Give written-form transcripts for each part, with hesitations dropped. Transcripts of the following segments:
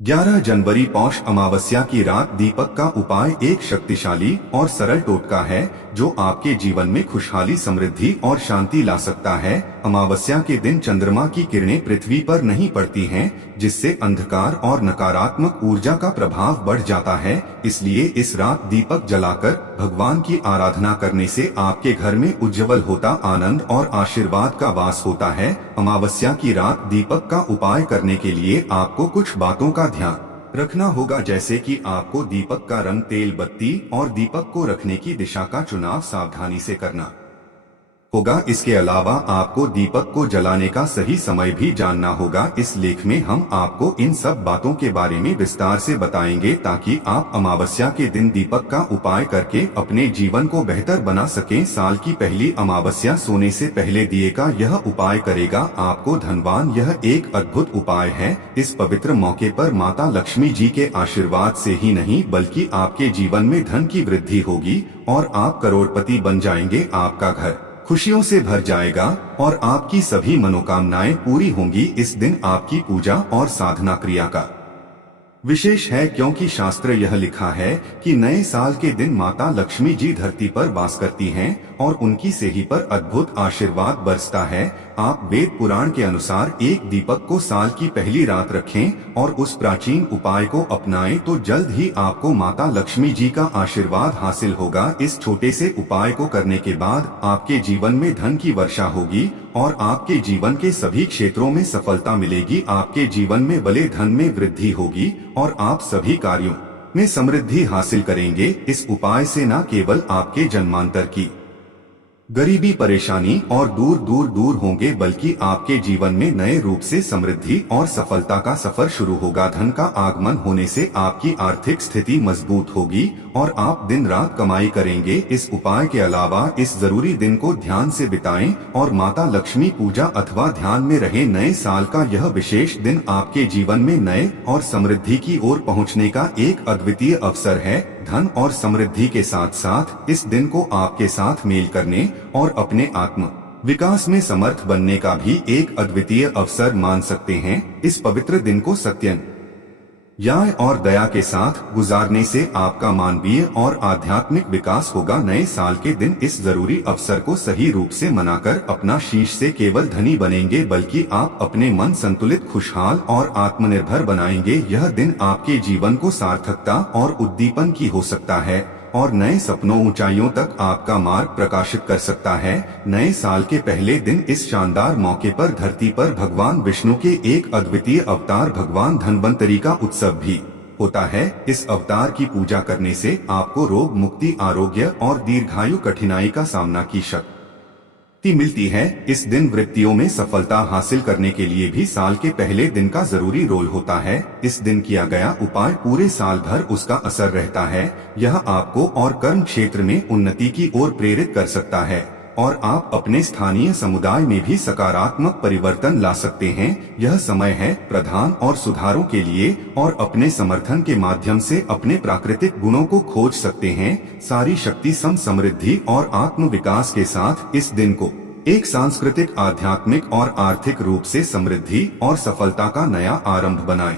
11 जनवरी पौष अमावस्या की रात दीपक का उपाय एक शक्तिशाली और सरल टोटका है जो आपके जीवन में खुशहाली, समृद्धि और शांति ला सकता है। अमावस्या के दिन चंद्रमा की किरणें पृथ्वी पर नहीं पड़ती हैं, जिससे अंधकार और नकारात्मक ऊर्जा का प्रभाव बढ़ जाता है। इसलिए इस रात दीपक जलाकर भगवान की आराधना करने से आपके घर में उज्जवल होता आनंद और आशीर्वाद का वास होता है। अमावस्या की रात दीपक का उपाय करने के लिए आपको कुछ बातों का ध्यान रखना होगा, जैसे कि आपको दीपक का रंग, तेल बत्ती और दीपक को रखने की दिशा का चुनाव सावधानी से करना होगा। इसके अलावा आपको दीपक को जलाने का सही समय भी जानना होगा। इस लेख में हम आपको इन सब बातों के बारे में विस्तार से बताएंगे ताकि आप अमावस्या के दिन दीपक का उपाय करके अपने जीवन को बेहतर बना सकें। साल की पहली अमावस्या सोने से पहले दिए का यह उपाय करेगा आपको धनवान। यह एक अद्भुत उपाय है। इस पवित्र मौके पर माता लक्ष्मी जी के आशीर्वाद से ही नहीं बल्कि आपके जीवन में धन की वृद्धि होगी और आप करोड़पति बन जाएंगे। आपका घर खुशियों से भर जाएगा और आपकी सभी मनोकामनाएं पूरी होंगी। इस दिन आपकी पूजा और साधना क्रिया का विशेष है, क्योंकि शास्त्र यह लिखा है कि नए साल के दिन माता लक्ष्मी जी धरती पर वास करती हैं और उनकी सेही पर अद्भुत आशीर्वाद बरसता है। आप वेद पुराण के अनुसार एक दीपक को साल की पहली रात रखें और उस प्राचीन उपाय को अपनाएं तो जल्द ही आपको माता लक्ष्मी जी का आशीर्वाद हासिल होगा। इस छोटे से उपाय को करने के बाद आपके जीवन में धन की वर्षा होगी और आपके जीवन के सभी क्षेत्रों में सफलता मिलेगी। आपके जीवन में बले धन में वृद्धि होगी और आप सभी कार्यों में समृद्धि हासिल करेंगे। इस उपाय से न केवल आपके जन्मांतर की गरीबी, परेशानी और दूर होंगे बल्कि आपके जीवन में नए रूप से समृद्धि और सफलता का सफर शुरू होगा। धन का आगमन होने से आपकी आर्थिक स्थिति मजबूत होगी और आप दिन रात कमाई करेंगे। इस उपाय के अलावा इस जरूरी दिन को ध्यान से बिताएं और माता लक्ष्मी पूजा अथवा ध्यान में रहे। नए साल का यह विशेष दिन आपके जीवन में नए और समृद्धि की ओर पहुंचने का एक अद्वितीय अवसर है। धन और समृद्धि के साथ साथ इस दिन को आपके साथ मेल करने और अपने आत्म विकास में समर्थ बनने का भी एक अद्वितीय अवसर मान सकते हैं। इस पवित्र दिन को सत्य, न्याय और दया के साथ गुजारने से आपका मानवीय और आध्यात्मिक विकास होगा। नए साल के दिन इस जरूरी अवसर को सही रूप से मनाकर अपना शीश से केवल धनी बनेंगे बल्कि आप अपने मन संतुलित, खुशहाल और आत्मनिर्भर बनाएंगे। यह दिन आपके जीवन को सार्थकता और उद्दीपन की हो सकता है और नए सपनों, ऊंचाइयों तक आपका मार्ग प्रकाशित कर सकता है। नए साल के पहले दिन इस शानदार मौके पर धरती पर भगवान विष्णु के एक अद्वितीय अवतार भगवान धन्वंतरी का उत्सव भी होता है। इस अवतार की पूजा करने से आपको रोग मुक्ति, आरोग्य और दीर्घायु, कठिनाई का सामना की शक्ति मिलती है। इस दिन वृत्तियों में सफलता हासिल करने के लिए भी साल के पहले दिन का जरूरी रोल होता है। इस दिन किया गया उपाय पूरे साल भर उसका असर रहता है। यह आपको और कर्म क्षेत्र में उन्नति की ओर प्रेरित कर सकता है और आप अपने स्थानीय समुदाय में भी सकारात्मक परिवर्तन ला सकते हैं। यह समय है प्रदान और सुधारों के लिए और अपने समर्थन के माध्यम से अपने प्राकृतिक गुणों को खोज सकते हैं। सारी शक्ति, समृद्धि और आत्म विकास के साथ इस दिन को एक सांस्कृतिक, आध्यात्मिक और आर्थिक रूप से समृद्धि और सफलता का नया आरंभ बनाएं।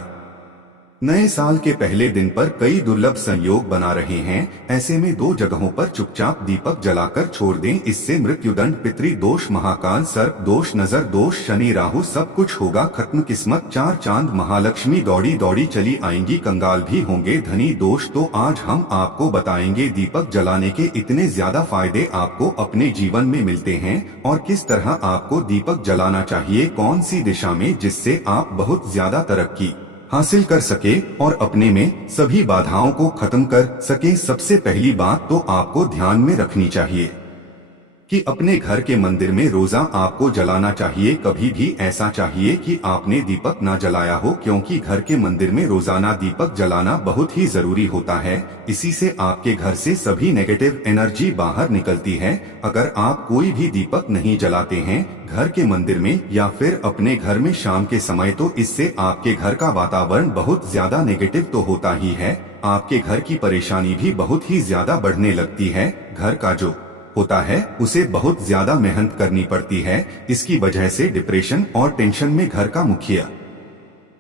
नए साल के पहले दिन पर कई दुर्लभ संयोग बना रहे हैं। ऐसे में 2 जगहों पर चुपचाप दीपक जलाकर छोड़ दें। इससे मृत्युदंड, पितृ दोष, महाकाल सर्प दोष, नजर दोष, शनि राहु सब कुछ होगा खत्म। किस्मत 4 चांद, महालक्ष्मी दौड़ी दौड़ी चली आएंगी, कंगाल भी होंगे धनी दोष। तो आज हम आपको बताएंगे दीपक जलाने के इतने ज्यादा फायदे आपको अपने जीवन में मिलते हैं और किस तरह आपको दीपक जलाना चाहिए, कौन सी दिशा में, जिससे आप बहुत ज्यादा तरक्की हासिल कर सके और अपने में सभी बाधाओं को खत्म कर सके। सबसे पहली बात तो आपको ध्यान में रखनी चाहिए कि अपने घर के मंदिर में रोजा आपको जलाना चाहिए। कभी भी ऐसा चाहिए कि आपने दीपक ना जलाया हो, क्योंकि घर के मंदिर में रोजाना दीपक जलाना बहुत ही जरूरी होता है। इसी से आपके घर से सभी नेगेटिव एनर्जी बाहर निकलती है। अगर आप कोई भी दीपक नहीं जलाते हैं घर के मंदिर में या फिर अपने घर में शाम के समय, तो इससे आपके घर का वातावरण बहुत ज्यादा नेगेटिव तो होता ही है, आपके घर की परेशानी भी बहुत ही ज्यादा बढ़ने लगती है। घर का जो होता है उसे बहुत ज्यादा मेहनत करनी पड़ती है। इसकी वजह से डिप्रेशन और टेंशन में घर का मुखिया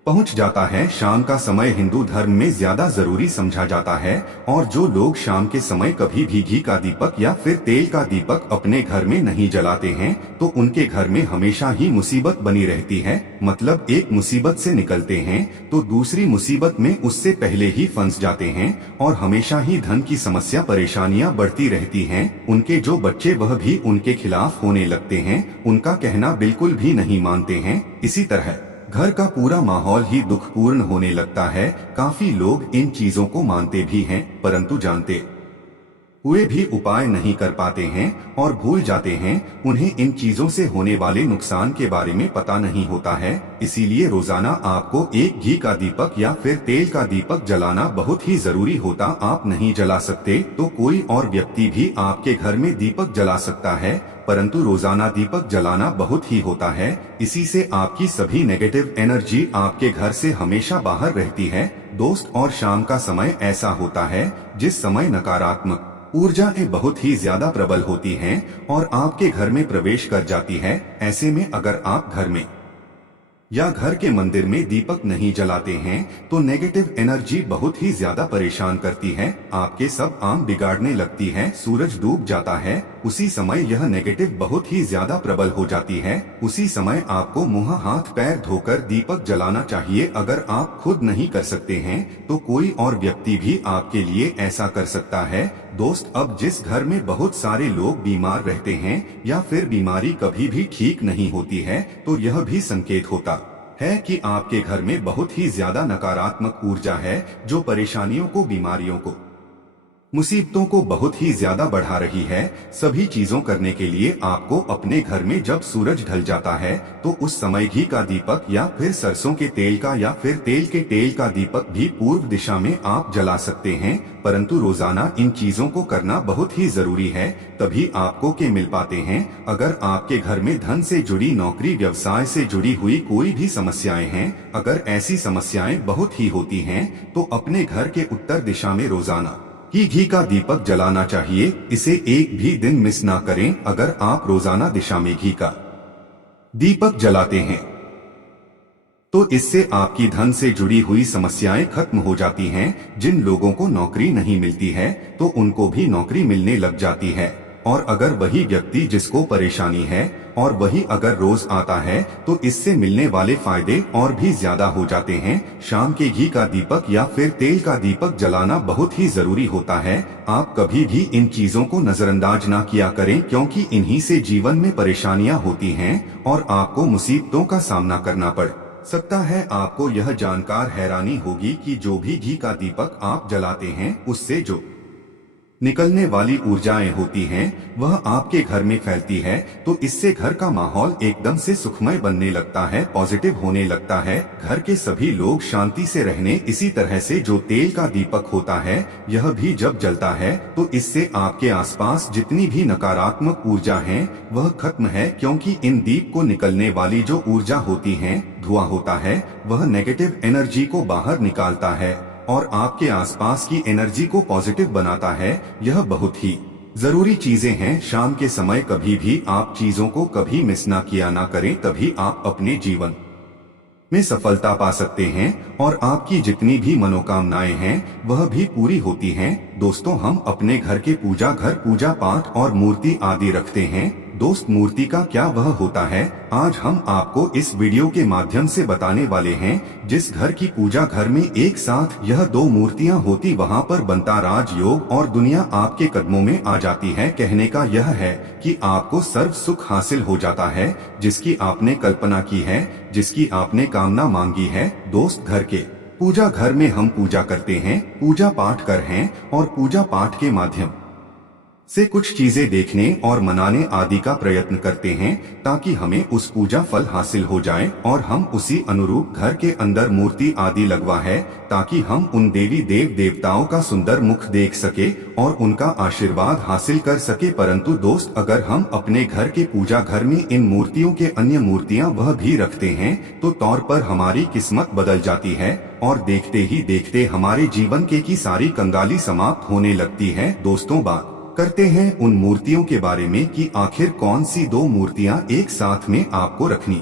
पहुंच जाता है। शाम का समय हिंदू धर्म में ज्यादा जरूरी समझा जाता है और जो लोग शाम के समय कभी भी घी का दीपक या फिर तेल का दीपक अपने घर में नहीं जलाते हैं तो उनके घर में हमेशा ही मुसीबत बनी रहती है। मतलब एक मुसीबत से निकलते हैं तो दूसरी मुसीबत में उससे पहले ही फंस जाते हैं और हमेशा ही धन की समस्या परेशानियां बढ़ती रहती हैं। उनके जो बच्चे वह भी उनके खिलाफ होने लगते हैं, उनका कहना बिल्कुल भी नहीं मानते हैं। इसी तरह घर का पूरा माहौल ही दुखपूर्ण होने लगता है। काफी लोग इन चीजों को मानते भी हैं परंतु जानते हुए भी उपाय नहीं कर पाते हैं और भूल जाते हैं। उन्हें इन चीजों से होने वाले नुकसान के बारे में पता नहीं होता है। इसीलिए रोजाना आपको एक घी का दीपक या फिर तेल का दीपक जलाना बहुत ही जरूरी होता। आप नहीं जला सकते तो कोई और व्यक्ति भी आपके घर में दीपक जला सकता है, परंतु रोजाना दीपक जलाना बहुत ही होता है। इसी से आपकी सभी नेगेटिव एनर्जी आपके घर से हमेशा बाहर रहती है। दोस्त, और शाम का समय ऐसा होता है जिस समय नकारात्मक ऊर्जाएं बहुत ही ज्यादा प्रबल होती हैं और आपके घर में प्रवेश कर जाती है। ऐसे में अगर आप घर में या घर के मंदिर में दीपक नहीं जलाते हैं तो नेगेटिव एनर्जी बहुत ही ज्यादा परेशान करती है। आपके सब आम बिगाड़ने लगती है। सूरज डूब जाता है उसी समय यह नेगेटिव बहुत ही ज्यादा प्रबल हो जाती है। उसी समय आपको मुंह हाथ पैर धोकर दीपक जलाना चाहिए। अगर आप खुद नहीं कर सकते हैं तो कोई और व्यक्ति भी आपके लिए ऐसा कर सकता है। दोस्त, अब जिस घर में बहुत सारे लोग बीमार रहते हैं या फिर बीमारी कभी भी ठीक नहीं होती है तो यह भी संकेत होता है कि आपके घर में बहुत ही ज्यादा नकारात्मक ऊर्जा है जो परेशानियों को, बीमारियों को, मुसीबतों को बहुत ही ज्यादा बढ़ा रही है। सभी चीजों करने के लिए आपको अपने घर में जब सूरज ढल जाता है तो उस समय घी का दीपक या फिर सरसों के तेल का या फिर तेल के तेल का दीपक भी पूर्व दिशा में आप जला सकते हैं। परंतु रोजाना इन चीजों को करना बहुत ही जरूरी है, तभी आपको के मिल पाते हैं। अगर आपके घर में धन से जुड़ी, नौकरी व्यवसाय से जुड़ी हुई कोई भी समस्याएं हैं, अगर ऐसी समस्याएं बहुत ही होती हैं तो अपने घर के उत्तर दिशा में रोजाना ही घी का दीपक जलाना चाहिए। इसे एक भी दिन मिस ना करें। अगर आप रोजाना दिशा में घी का दीपक जलाते हैं तो इससे आपकी धन से जुड़ी हुई समस्याएं खत्म हो जाती हैं। जिन लोगों को नौकरी नहीं मिलती है तो उनको भी नौकरी मिलने लग जाती है। और अगर वही व्यक्ति जिसको परेशानी है और वही अगर रोज आता है तो इससे मिलने वाले फायदे और भी ज्यादा हो जाते हैं। शाम के घी का दीपक या फिर तेल का दीपक जलाना बहुत ही जरूरी होता है। आप कभी भी इन चीजों को नजरअंदाज ना किया करें क्योंकि इन्हीं से जीवन में परेशानियां होती हैं और आपको मुसीबतों का सामना करना पड़ सकता है। आपको यह जानकर हैरानी होगी कि जो भी घी का दीपक आप जलाते हैं उससे जो निकलने वाली ऊर्जाएं होती हैं वह आपके घर में फैलती है तो इससे घर का माहौल एकदम से सुखमय बनने लगता है, पॉजिटिव होने लगता है। घर के सभी लोग शांति से रहने, इसी तरह से जो तेल का दीपक होता है यह भी जब जलता है तो इससे आपके आसपास जितनी भी नकारात्मक ऊर्जा है वह खत्म है, क्योंकि इन दीप को निकलने वाली जो ऊर्जा होती है, धुआं होता है, वह नेगेटिव एनर्जी को बाहर निकालता है और आपके आसपास की एनर्जी को पॉजिटिव बनाता है। यह बहुत ही जरूरी चीजें हैं। शाम के समय कभी भी आप चीजों को कभी मिस ना किया ना करें, तभी आप अपने जीवन में सफलता पा सकते हैं और आपकी जितनी भी मनोकामनाएं हैं वह भी पूरी होती हैं। दोस्तों, हम अपने घर के घर पूजा पाठ और मूर्ति आदि रखते हैं। दोस्त, मूर्ति का क्या वह होता है, आज हम आपको इस वीडियो के माध्यम से बताने वाले हैं। जिस घर की पूजा घर में एक साथ यह दो मूर्तियां होती वहां पर बनता राजयोग और दुनिया आपके कदमों में आ जाती है। कहने का यह है कि आपको सर्व सुख हासिल हो जाता है जिसकी आपने कल्पना की है, जिसकी आपने कामना मांगी है। दोस्त, घर के पूजा घर में हम पूजा करते हैं, पूजा पाठ कर हैं और पूजा पाठ के माध्यम से कुछ चीजें देखने और मनाने आदि का प्रयत्न करते हैं ताकि हमें उस पूजा फल हासिल हो जाए और हम उसी अनुरूप घर के अंदर मूर्ति आदि लगवा है ताकि हम उन देवी देव देवताओं का सुंदर मुख देख सके और उनका आशीर्वाद हासिल कर सके। परंतु दोस्त, अगर हम अपने घर के पूजा घर में इन मूर्तियों के अन्य मूर्तियां वह भी रखते हैं तो तौर पर हमारी किस्मत बदल जाती है और देखते ही देखते हमारे जीवन की सारी कंगाली समाप्त होने लगती है। दोस्तों, बात करते हैं उन मूर्तियों के बारे में कि आखिर कौन सी दो मूर्तियां एक साथ में आपको रखनी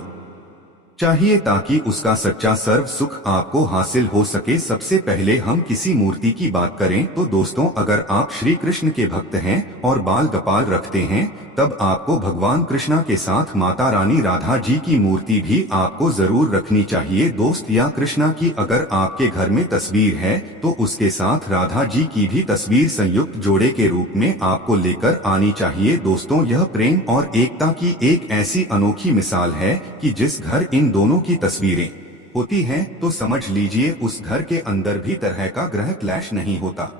चाहिए ताकि उसका सच्चा सर्व सुख आपको हासिल हो सके। सबसे पहले हम किसी मूर्ति की बात करें तो दोस्तों, अगर आप श्री कृष्ण के भक्त हैं और बाल गोपाल रखते हैं, तब आपको भगवान कृष्णा के साथ माता रानी राधा जी की मूर्ति भी आपको जरूर रखनी चाहिए दोस्त। या कृष्णा की अगर आपके घर में तस्वीर है तो उसके साथ राधा जी की भी तस्वीर संयुक्त जोड़े के रूप में आपको लेकर आनी चाहिए दोस्तों। यह प्रेम और एकता की एक ऐसी अनोखी मिसाल है कि जिस घर इन दोनों की तस्वीरें होती हैं तो समझ लीजिए उस घर के अंदर भी तरह का ग्रह क्लैश नहीं होता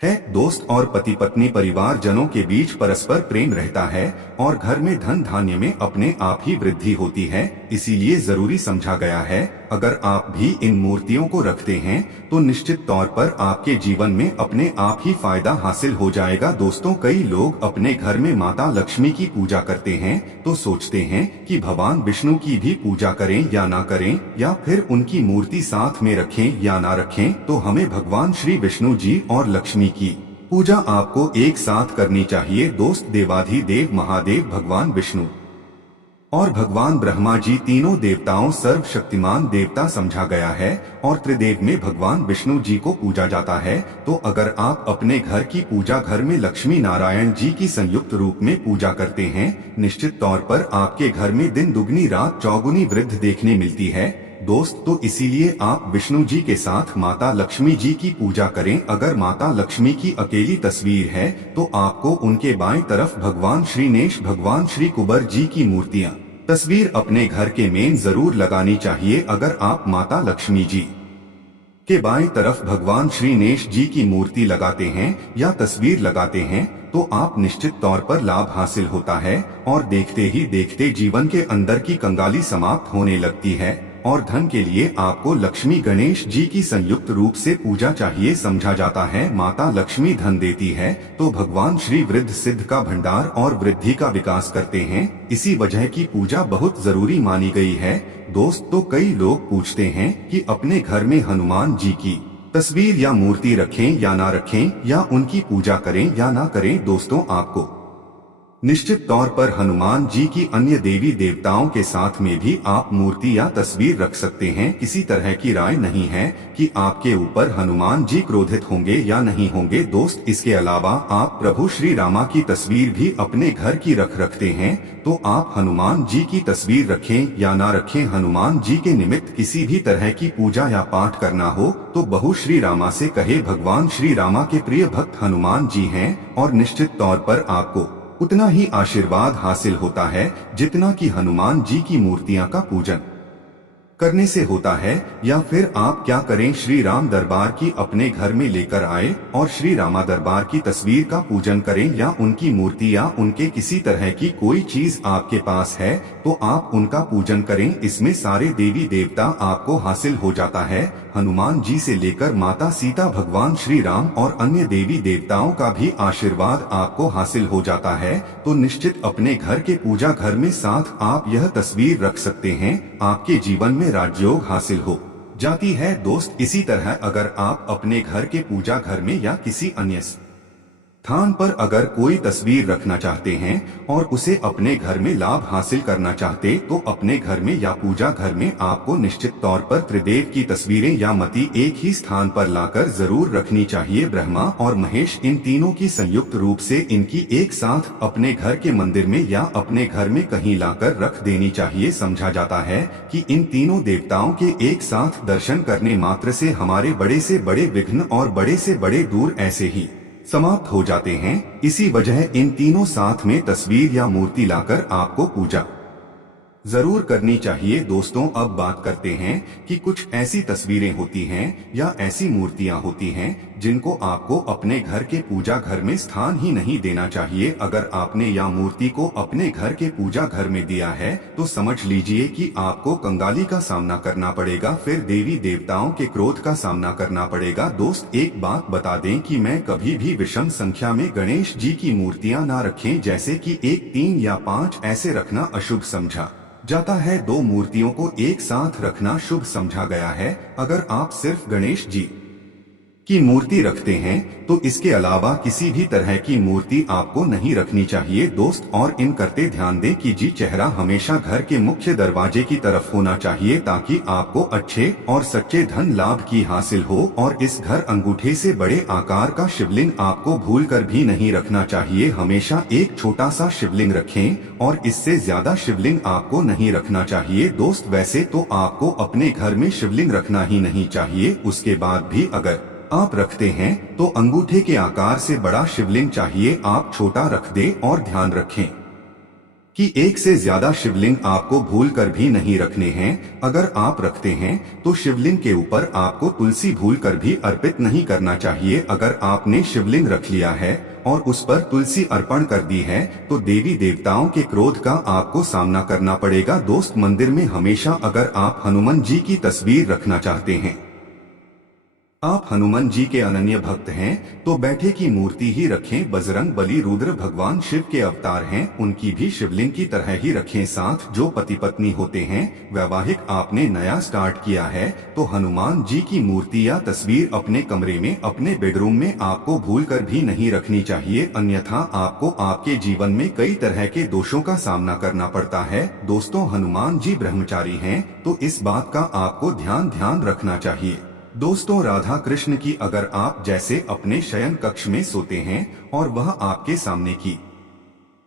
है दोस्त। और पति पत्नी परिवार जनों के बीच परस्पर प्रेम रहता है और घर में धन धान्य में अपने आप ही वृद्धि होती है। इसीलिए जरूरी समझा गया है, अगर आप भी इन मूर्तियों को रखते हैं तो निश्चित तौर पर आपके जीवन में अपने आप ही फायदा हासिल हो जाएगा दोस्तों। कई लोग अपने घर में माता लक्ष्मी की पूजा करते हैं तो सोचते हैं कि भगवान विष्णु की भी पूजा करें या ना करें, या फिर उनकी मूर्ति साथ में रखें या ना रखें। तो हमें भगवान श्री विष्णु जी और लक्ष्मी की पूजा आपको एक साथ करनी चाहिए दोस्त। देवाधिदेव महादेव भगवान विष्णु और भगवान ब्रह्मा जी तीनों देवताओं सर्वशक्तिमान देवता समझा गया है और त्रिदेव में भगवान विष्णु जी को पूजा जाता है। तो अगर आप अपने घर की पूजा घर में लक्ष्मी नारायण जी की संयुक्त रूप में पूजा करते हैं, निश्चित तौर पर आपके घर में दिन दुगनी रात चौगुनी वृद्धि देखने मिलती है दोस्त। तो इसीलिए आप विष्णु जी के साथ माता लक्ष्मी जी की पूजा करें। अगर माता लक्ष्मी की अकेली तस्वीर है तो आपको उनके बाएं तरफ भगवान श्री नेश भगवान श्री कुबर जी की मूर्तियां तस्वीर अपने घर के मेन जरूर लगानी चाहिए। अगर आप माता लक्ष्मी जी के बाएं तरफ भगवान श्री नेश जी की मूर्ति लगाते हैं या तस्वीर लगाते हैं तो आप निश्चित तौर पर लाभ हासिल होता है और देखते ही देखते जीवन के अंदर की कंगाली समाप्त होने लगती है। और धन के लिए आपको लक्ष्मी गणेश जी की संयुक्त रूप से पूजा चाहिए। समझा जाता है माता लक्ष्मी धन देती है तो भगवान श्री वृद्ध सिद्ध का भंडार और वृद्धि का विकास करते हैं। इसी वजह की पूजा बहुत जरूरी मानी गई है दोस्त। तो कई लोग पूछते हैं कि अपने घर में हनुमान जी की तस्वीर या मूर्ति रखें या ना रखें, या उनकी पूजा करें या ना करें। दोस्तों, आपको निश्चित तौर पर हनुमान जी की अन्य देवी देवताओं के साथ में भी आप मूर्ति या तस्वीर रख सकते हैं। किसी तरह की राय नहीं है कि आपके ऊपर हनुमान जी क्रोधित होंगे या नहीं होंगे दोस्त। इसके अलावा आप प्रभु श्री रामा की तस्वीर भी अपने घर की रखते हैं तो आप हनुमान जी की तस्वीर रखें या ना रखें, हनुमान जी के निमित्त किसी भी तरह की पूजा या पाठ करना हो तो बहु श्री रामा से कहे। भगवान श्री रामा के प्रिय भक्त हनुमान जी हैं और निश्चित तौर पर आपको उतना ही आशीर्वाद हासिल होता है जितना कि हनुमान जी की मूर्तियां का पूजन करने से होता है। या फिर आप क्या करें, श्री राम दरबार की अपने घर में लेकर आए और श्री रामा दरबार की तस्वीर का पूजन करें, या उनकी मूर्ति या उनके किसी तरह की कोई चीज आपके पास है तो आप उनका पूजन करें। इसमें सारे देवी देवता आपको हासिल हो जाता है। हनुमान जी से लेकर माता सीता, भगवान श्री राम और अन्य देवी देवताओं का भी आशीर्वाद आपको हासिल हो जाता है। तो निश्चित अपने घर के पूजा घर में साथ आप यह तस्वीर रख सकते हैं, आपके जीवन में राजयोग हासिल हो जाती है दोस्त। इसी तरह अगर आप अपने घर के पूजा घर में या किसी अन्य स्थान पर अगर कोई तस्वीर रखना चाहते हैं और उसे अपने घर में लाभ हासिल करना चाहते तो अपने घर में या पूजा घर में आपको निश्चित तौर पर त्रिदेव की तस्वीरें या मति एक ही स्थान पर लाकर जरूर रखनी चाहिए। ब्रह्मा और महेश, इन तीनों की संयुक्त रूप से इनकी एक साथ अपने घर के मंदिर में या अपने घर में कहीं लाकर रख देनी चाहिए। समझा जाता है कि इन तीनों देवताओं के एक साथ दर्शन करने मात्र से हमारे बड़े से बड़े विघ्न और बड़े से बड़े दूर ऐसे ही समाप्त हो जाते हैं। इसी वजह इन तीनों साथ में तस्वीर या मूर्ति लाकर आपको पूजा जरूर करनी चाहिए। दोस्तों, अब बात करते हैं कि कुछ ऐसी तस्वीरें होती हैं या ऐसी मूर्तियां होती हैं जिनको आपको अपने घर के पूजा घर में स्थान ही नहीं देना चाहिए। अगर आपने या मूर्ति को अपने घर के पूजा घर में दिया है तो समझ लीजिए कि आपको कंगाली का सामना करना पड़ेगा, फिर देवी देवताओं के क्रोध का सामना करना पड़ेगा। दोस्त, एक बात बता दें कि मैं कभी भी विषम संख्या में गणेश जी की मूर्तियां ना रखें, जैसे कि 1, 3 या 5 ऐसे रखना अशुभ समझा जाता है। 2 मूर्तियों को एक साथ रखना शुभ समझा गया है। अगर आप सिर्फ गणेश जी की मूर्ति रखते हैं तो इसके अलावा किसी भी तरह की मूर्ति आपको नहीं रखनी चाहिए दोस्त। और इन करते ध्यान दें कि जी चेहरा हमेशा घर के मुख्य दरवाजे की तरफ होना चाहिए ताकि आपको अच्छे और सच्चे धन लाभ की हासिल हो। और इस घर अंगूठे से बड़े आकार का शिवलिंग आपको भूलकर भी नहीं रखना चाहिए। हमेशा एक छोटा सा शिवलिंग रखें और इससे ज्यादा शिवलिंग आपको नहीं रखना चाहिए दोस्त। वैसे तो आपको अपने घर में शिवलिंग रखना ही नहीं चाहिए, उसके बाद भी अगर आप रखते हैं तो अंगूठे के आकार से बड़ा शिवलिंग चाहिए, आप छोटा रख दें। और ध्यान रखें कि एक से ज्यादा शिवलिंग आपको भूलकर भी नहीं रखने हैं। अगर आप रखते हैं तो शिवलिंग के ऊपर आपको तुलसी भूलकर भी अर्पित नहीं करना चाहिए। अगर आपने शिवलिंग रख लिया है और उस पर तुलसी अर्पण कर दी है तो देवी देवताओं के क्रोध का आपको सामना करना पड़ेगा दोस्त। मंदिर में हमेशा अगर आप हनुमान जी की तस्वीर रखना चाहते हैं, आप हनुमान जी के अनन्य भक्त हैं तो बैठे की मूर्ति ही रखें। बजरंग बली रुद्र भगवान शिव के अवतार हैं, उनकी भी शिवलिंग की तरह ही रखें। साथ जो पति पत्नी होते हैं, वैवाहिक आपने नया स्टार्ट किया है तो हनुमान जी की मूर्ति या तस्वीर अपने कमरे में, अपने बेडरूम में आपको भूलकर भी नहीं रखनी चाहिए, अन्यथा आपको आपके जीवन में कई तरह के दोषों का सामना करना पड़ता है दोस्तों। हनुमान जी ब्रह्मचारी हैं तो इस बात का आपको ध्यान रखना चाहिए दोस्तों। राधा कृष्ण की अगर आप जैसे अपने शयन कक्ष में सोते हैं और वह आपके सामने की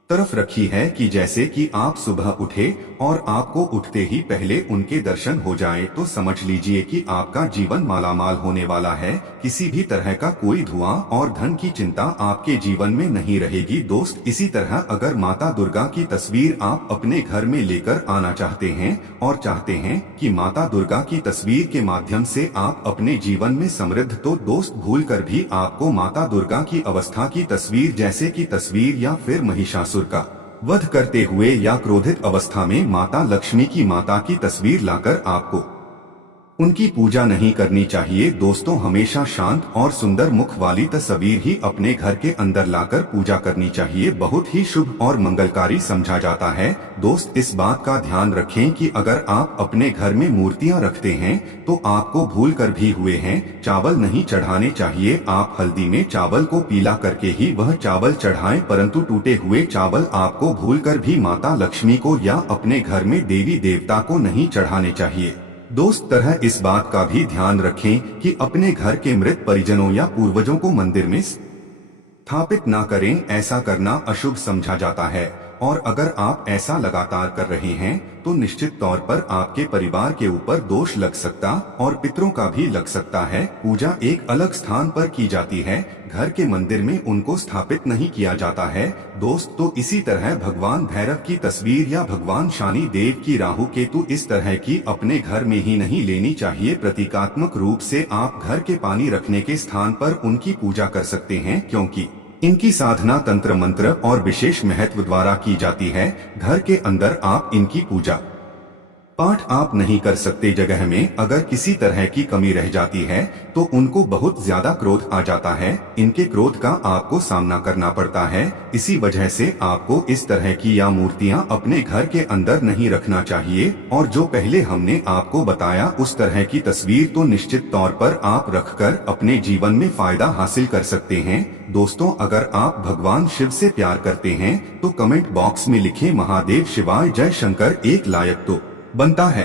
तरफ रखी है कि जैसे कि आप सुबह उठे और आपको उठते ही पहले उनके दर्शन हो जाए, तो समझ लीजिए कि आपका जीवन मालामाल होने वाला है। किसी भी तरह का कोई धुआं और धन की चिंता आपके जीवन में नहीं रहेगी दोस्त। इसी तरह अगर माता दुर्गा की तस्वीर आप अपने घर में लेकर आना चाहते हैं और चाहते हैं कि माता दुर्गा की तस्वीर के माध्यम से आप अपने जीवन में समृद्ध, तो दोस्त भूलकर भी आपको माता दुर्गा की अवस्था की तस्वीर जैसे की तस्वीर या फिर महिषासुर का वध करते हुए या क्रोधित अवस्था में माता लक्ष्मी की माता की तस्वीर लाकर आपको उनकी पूजा नहीं करनी चाहिए दोस्तों। हमेशा शांत और सुंदर मुख वाली तस्वीर ही अपने घर के अंदर लाकर पूजा करनी चाहिए, बहुत ही शुभ और मंगलकारी समझा जाता है दोस्त। इस बात का ध्यान रखें कि अगर आप अपने घर में मूर्तियां रखते हैं तो आपको भूल कर भी हुए हैं चावल नहीं चढ़ाने चाहिए। आप हल्दी में चावल को पीला करके ही वह चावल चढ़ाएं, परंतु टूटे हुए चावल आपको भूलकर भी माता लक्ष्मी को या अपने घर में देवी देवता को नहीं चढ़ाने चाहिए दोस्त। तरह इस बात का भी ध्यान रखें कि अपने घर के मृत परिजनों या पूर्वजों को मंदिर में स्थापित ना करें, ऐसा करना अशुभ समझा जाता है। और अगर आप ऐसा लगातार कर रहे हैं तो निश्चित तौर पर आपके परिवार के ऊपर दोष लग सकता और पितरों का भी लग सकता है। पूजा एक अलग स्थान पर की जाती है, घर के मंदिर में उनको स्थापित नहीं किया जाता है दोस्त। तो इसी तरह भगवान भैरव की तस्वीर या भगवान शनि देव की राहु केतु इस तरह की अपने घर में ही नहीं लेनी चाहिए। प्रतीकात्मक रूप से आप घर के पानी रखने के स्थान पर उनकी पूजा कर सकते हैं, क्योंकि इनकी साधना तंत्र मंत्र और विशेष महत्व द्वारा की जाती है। घर के अंदर आप इनकी पूजा पाठ आप नहीं कर सकते। जगह में अगर किसी तरह की कमी रह जाती है तो उनको बहुत ज्यादा क्रोध आ जाता है, इनके क्रोध का आपको सामना करना पड़ता है। इसी वजह से आपको इस तरह की या मूर्तियां अपने घर के अंदर नहीं रखना चाहिए। और जो पहले हमने आपको बताया उस तरह की तस्वीर तो निश्चित तौर पर आप रखकर अपने जीवन में फायदा हासिल कर सकते हैं दोस्तों। अगर आप भगवान शिव से प्यार करते हैं तो कमेंट बॉक्स में लिखें महादेव शिवाय जय शंकर, एक लायक तो बनता है।